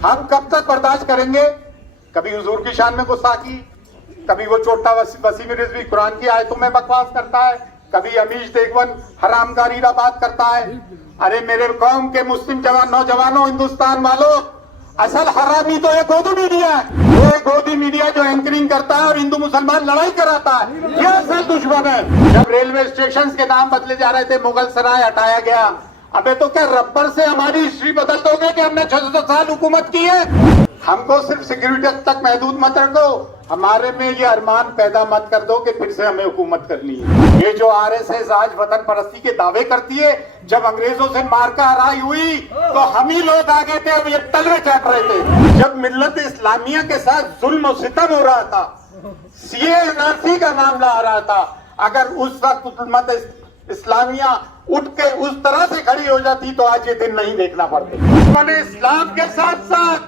हम कब तक बर्दाश्त करेंगे? कभी हुजूर की शान में गुस्ताखी, कभी वो छोटा वसीम रिजवी कुरान की आयतों में बकवास करता है, कभी अमीश देगवन हरामगारीरा बात करता है। अरे मेरे कौम के मुस्लिम नौजवानों, हिंदुस्तान वालों, असल हरामी तो ये गोदी मीडिया है। वो गोदी मीडिया जो एंकरिंग करता है और हिंदू मुसलमान लड़ाई कराता है, ये असल दुश्मन है। जब रेलवे स्टेशन के नाम बदले जा रहे थे, मुगल सराय हटाया गया। अबे तो क्या रबर से हमारी हिस्ट्री बदल दोगे कि हमने 600 साल हुकूमत की है? हमको सिर्फ सिक्योरिटी तक महदूद मत रखो, हमारे में ये अरमान पैदा मत कर दो कि फिर से हमें हुकूमत करनी है। ये जो आरएसएस आज वतन परस्ती के दावे करती है, जब अंग्रेजों से मार का हराई हुई तो हम ही लोग आगे थे, अब ये तलवे चाट रहे थे। जब मिल्लत इस्लामिया के साथ जुल्म और सितम हो रहा था, CANRC का मामला आ रहा था, अगर उस वक्त उम्मत इस्लामिया उठ के उस तरह से खड़ी हो जाती तो आज ये दिन नहीं देखना पड़ता। दुश्मन इस्लाम के साथ साथ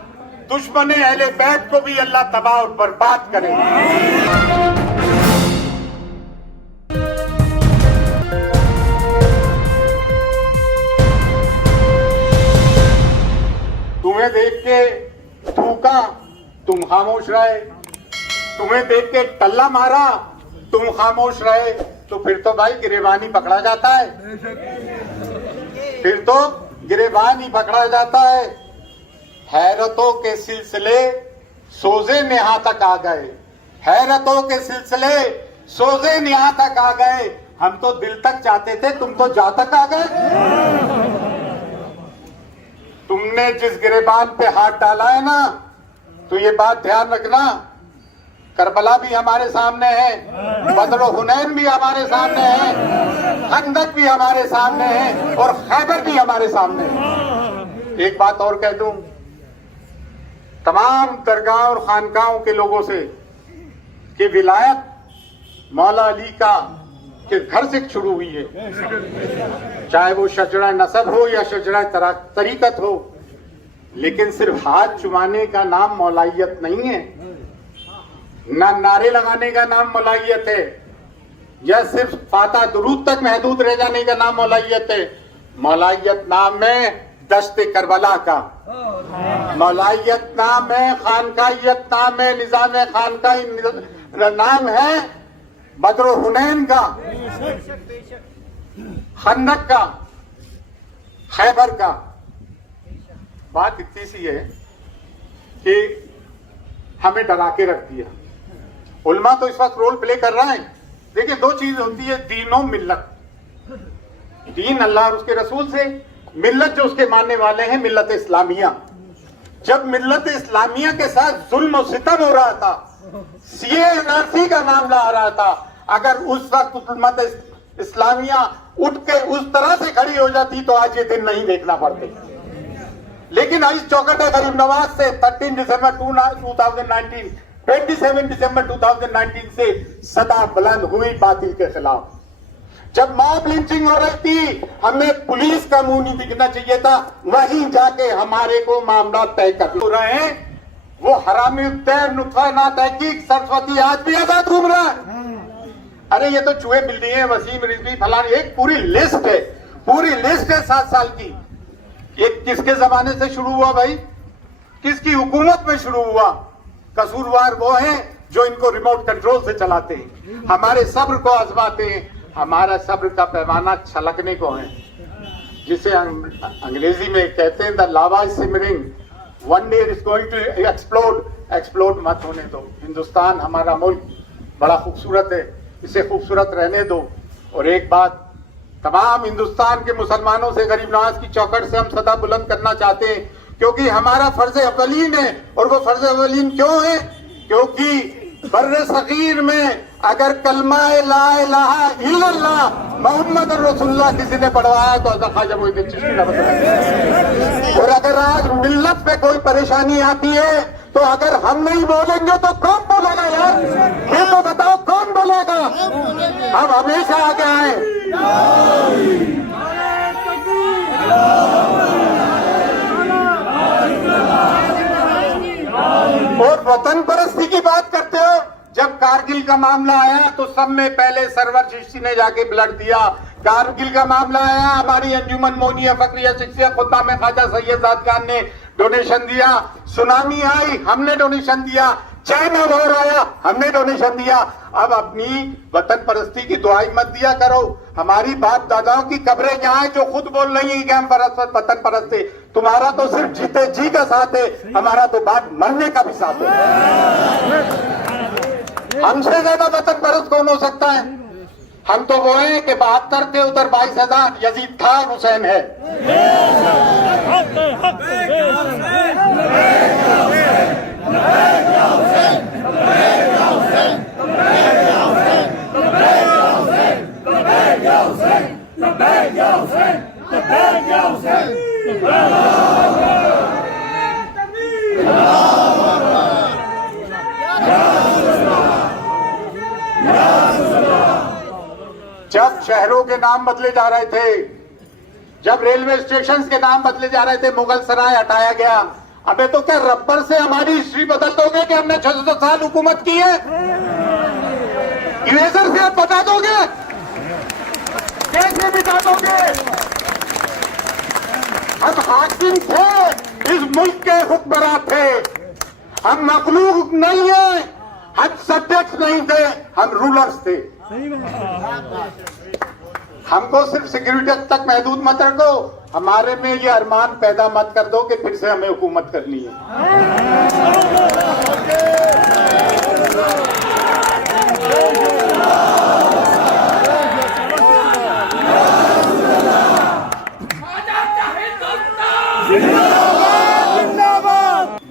दुश्मन अहले बैत को भी अल्लाह तबाह और बर्बाद करे। तुम्हें देख के थूका, तुम खामोश रहे। तुम्हें देख के टल्ला मारा, तुम खामोश रहे। तो फिर तो भाई गिरेबान ही पकड़ा जाता है, फिर तो गिरेबान ही पकड़ा जाता है। हैरतों के सिलसिले सोजे नेहा तक आ गए, हैरतों के सिलसिले सोजे नेहा तक आ गए। हम तो दिल तक चाहते थे, तुम तो जा तक आ गए। तुमने जिस गिरेबान पे हाथ डाला है ना, तो ये बात ध्यान रखना, करबला भी हमारे सामने है, बदर हुनैन भी हमारे सामने है, खंदक भी हमारे सामने है और खैबर भी हमारे सामने है। एक बात और कह दूं, तमाम दरगाह और खानकाहों के लोगों से कि विलायत मौला अली का के घर से शुरू हुई है, चाहे वो शजरा नसब हो या शजरा तरीकत हो, लेकिन सिर्फ हाथ चुमाने का नाम मौलाइयत नहीं है, ना नारे लगाने का नाम मौलाइयत है, या सिर्फ फाता दुरूद तक महदूद रह जाने का नाम मौलाइयत है। मौलाइयत नाम है दश्ते करबला का, मौलाइयत नाम है, खानकाइयत नाम है, निजाम खानकाई नाम है बदर हुनैन का, खंदक का, खैबर का। बात इतनी सी है कि हमें डरा के रख दिया। उल्मा तो इस वक्त रोल प्ले कर रहा है। देखिए, दो चीज होती है, दीन और मिल्लत। दीन अल्लाह और उसके रसूल से, मिल्लत जो उसके मानने वाले हैं मिल्लत इस्लामिया। जब मिल्लत इस्लामिया के साथ जुल्म और सितम हो रहा था, CANRC का मामला आ रहा था, अगर उस वक्त उम्मत इस्लामिया उठ के उस तरह से खड़ी हो जाती तो आज ये दिन नहीं देखना पड़ते। लेकिन इस चौकट गरीब नवाज से 13 दिसंबर 2019, 27 दिसंबर 2019 से सदा बुलंद हुई बातिल के खिलाफ। जब मॉब लिंचिंग हो रही थी, हमें पुलिस का मुंह नहीं दिखना चाहिए था, वहीं जाके हमारे को मामला तय कर हो रहे हैं। वो हरामी नुत्फा ना तहकीक सरस्वती आज भी आजाद घूम रहा है। अरे ये तो चूहे बिल्ली है, वसीम रिजवी फलान, एक पूरी लिस्ट है, पूरी लिस्ट है 7 साल की। एक किसके जमाने से शुरू हुआ भाई, किसकी हुकूमत में शुरू हुआ? कसूरवार वो हैं जो इनको रिमोट कंट्रोल से चलाते हैं, हमारे सब्र को आजमाते हैं। हमारा सब्र का पैमाना छलकने को है, जिसे अंग्रेजी में कहते हैं the lava is simmering, one day is going to explode. Explode मत होने दो। हिंदुस्तान हमारा मुल्क बड़ा खूबसूरत है, इसे खूबसूरत रहने दो। और एक बात तमाम हिंदुस्तान के मुसलमानों से गरीब नवाज की चौखट से हम सदा बुलंद करना चाहते हैं, क्योंकि हमारा फर्ज अव्वलीन है। और वो फर्ज अव्वलीन क्यों है? क्योंकि बर्रे सगीर में अगर कलमा ला इलाहा इल्लल्लाह मोहम्मद रसूलुल्लाह किसी ने पढ़वाया तो ख्वाजा मोइनुद्दीन चिश्ती रहमत अल्लाह। और अगर आज मिल्लत पे कोई परेशानी आती है तो अगर हम नहीं बोलेंगे तो कौन बोलेगा यार? ये तो बताओ कौन बोलेगा? हम हमेशा आगे आए। और वतन परस्ती की बात करते हो, जब कारगिल का मामला आया तो सब में पहले सरवर चिश्ती ने जाके ब्लड दिया। कारगिल का मामला आया, हमारी अंजुमन मोनिया फकरिया शिक्षिया खुदा में ख्वाजा सैयद जाद खान ने डोनेशन दिया। सुनामी आई, हमने डोनेशन दिया, चाइना वॉर आया, हमने डोनेशन दिया। अब अपनी वतन परस्ती की दुआई मत दिया करो। हमारी बाप दादाओं की कब्रें यहाँ है जो खुद बोल रही है कि हम वतन परस्त थे। तुम्हारा तो सिर्फ जीते जी का साथ है, हमारा तो बात मरने का भी साथ है। हमसे ज्यादा वतन परस्त कौन हो सकता है? हम तो वो हैं कि 72 थे, उधर 22,000, यजीद था, हुसैन है। जब शहरों के नाम बदले जा रहे थे, जब रेलवे स्टेशन के नाम बदले जा रहे थे, मुगल सराय हटाया गया। अबे तो क्या रबर से हमारी हिस्ट्री बदल दोगे कि हमने 600 साल हुकूमत की है? इरेजर से आप बता दोगे? कैसे बिता दोगे? हम हाकिम थे, इस मुल्क के हुक्मरान थे। हम मखलूक नहीं है, हम सब्जेक्ट नहीं थे, हम रूलर्स थे। हमको सिर्फ सिक्योरिटी तक महदूद मत रखो, हमारे में ये अरमान पैदा मत कर दो कि फिर से हमें हुकूमत करनी है।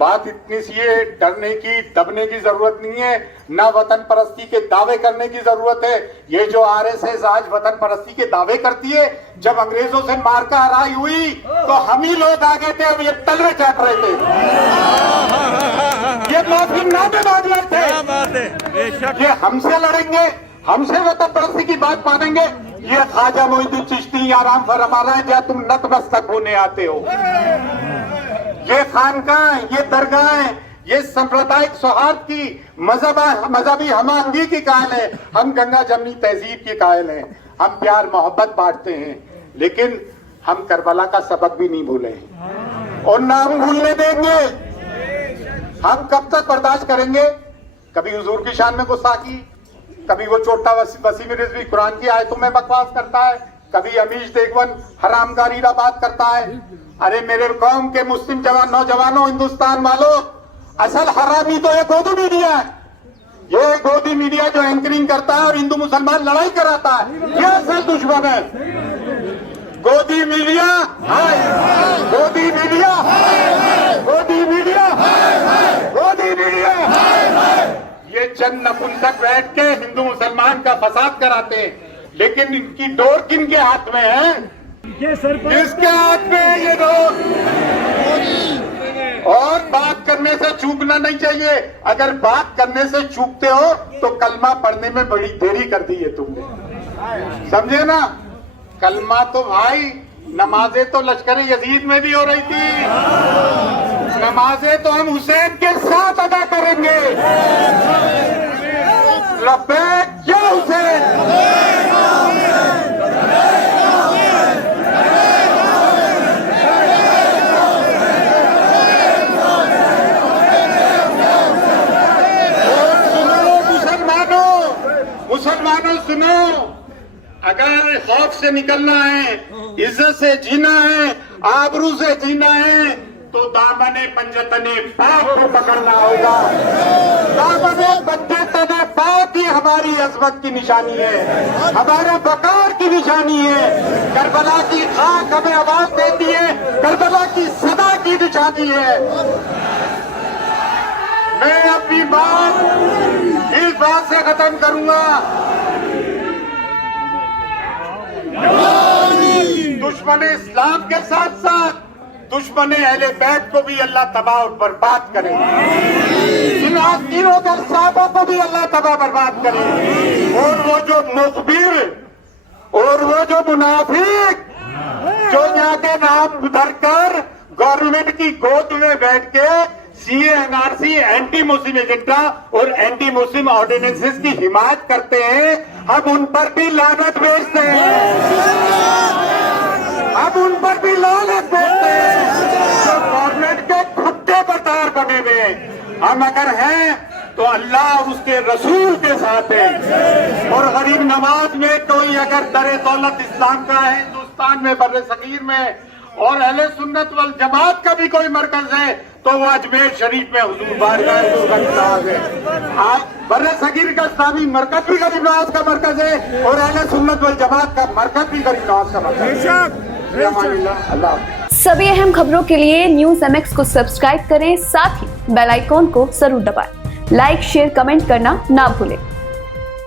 बात इतनी सी है, डरने की दबने की जरूरत नहीं है, ना वतन परस्ती के दावे करने की जरूरत है। ये जो आरएसएस आज वतन परस्ती के दावे करती है, जब अंग्रेजों से मारका हराई हुई तो हम ही लोग आगे थे, अब ये तलवे चाट रहे थे। ये माफी नामे थे, ये हमसे लड़ेंगे, हमसे वतन परस्ती की बात मानेंगे। ये ख्वाजा मोइनुद्दीन चिश्ती आराम फरमा रहा है, क्या तुम नतमस्तक होने आते हो? ये खानकाह, ये दरगाह, ये सांप्रदायिक सौहार्द की, मजहबी हमांगी की कायल है। हम गंगा जमनी तहजीब की कायल हैं, हम प्यार मोहब्बत बांटते हैं, लेकिन हम करबला का सबक भी नहीं भूले और ना हम भूलने देंगे। हम कब तक बर्दाश्त करेंगे? कभी हुजूर की शान में गुस्ताखी, कभी वो छोटा वसीम रिजवी कुरान की आयतों में बकवास करता है, कभी अमीश देगवन हरामगारी बात करता है। अरे मेरे कौम के मुस्लिम नौजवानों, हिंदुस्तान वालों, असल हरामी तो ये गोदी मीडिया है। ये गोदी मीडिया जो एंकरिंग करता है और हिंदू मुसलमान लड़ाई कराता है, ये असल दुश्मन है। गोदी मीडिया हाय, गोदी मीडिया हाय, गोदी मीडिया हाय, गोदी मीडिया हाय। ये चंद नपुंसक बैठ के हिंदू मुसलमान का फसाद कराते हैं, लेकिन इनकी डोर किन के हाथ में है? किसके हाथ में है ये डोर? और बात करने से चूकना नहीं चाहिए। अगर बात करने से चूकते हो तो कलमा पढ़ने में बड़ी देरी कर दी है तुमने, समझे ना? कलमा तो भाई, नमाजें तो लश्कर यजीद में भी हो रही थी, नमाजें तो हम हुसैन के साथ अदा करेंगे। लब्बैक या हुसैन। मुसलमानों सुनो, अगर खौफ से निकलना है, इज्जत से जीना है, आबरू से जीना है, तो दामने पंजतने पाक को पकड़ना होगा। दामने पंजतने पाक ही हमारी अजमत की निशानी है, हमारे वकार की निशानी है। करबला की खाक हमें आवाज देती है, करबला की सदा की निशानी है। मैं अपनी बात इस बात से खत्म करूंगा, दुश्मन इस्लाम के साथ साथ दुश्मन अहले बैत को भी अल्लाह तबाह और बर्बाद करे। इन तीनों साहबों को भी अल्लाह तबाह बर्बाद करे। और वो जो मुखबिर और वो जो मुनाफिक जो यहाँ के नाम धरकर गवर्नमेंट की गोद में बैठ के CA NRC anti Muslim agenda और एंटी मुस्लिम ऑर्डिनेंसेस की हिमायत करते हैं, हम उन पर भी लानत भेजते हैं, हम उन पर भी लानत भेजते हैं जो गवर्नमेंट के खुट्टे मरने पर तैयार बने हुए हैं। हम अगर हैं तो अल्लाह और उसके रसूल के साथ है। और गरीब नवाज में कोई अगर दरे दौलत इस्लाम का है हिंदुस्तान में, बर्रे सगीर में, और अहले सुन्नत वल जमात का भी कोई मरकज है तो वो अजमेर शरीफ में हुजूर बारगाह गरीब नवाज है। आज बर्रे सगीर का इस्लामी मरकज भी गरीब नवाज का मरकज है और अहले सुन्नत वल जमात का मरकज भी गरीब नवाज का मरकज है। अल्लाह। सभी अहम खबरों के लिए न्यूज़ MX को सब्सक्राइब करें, साथ ही बेल आइकॉन को जरूर दबाएं। लाइक, शेयर, कमेंट करना ना भूलें।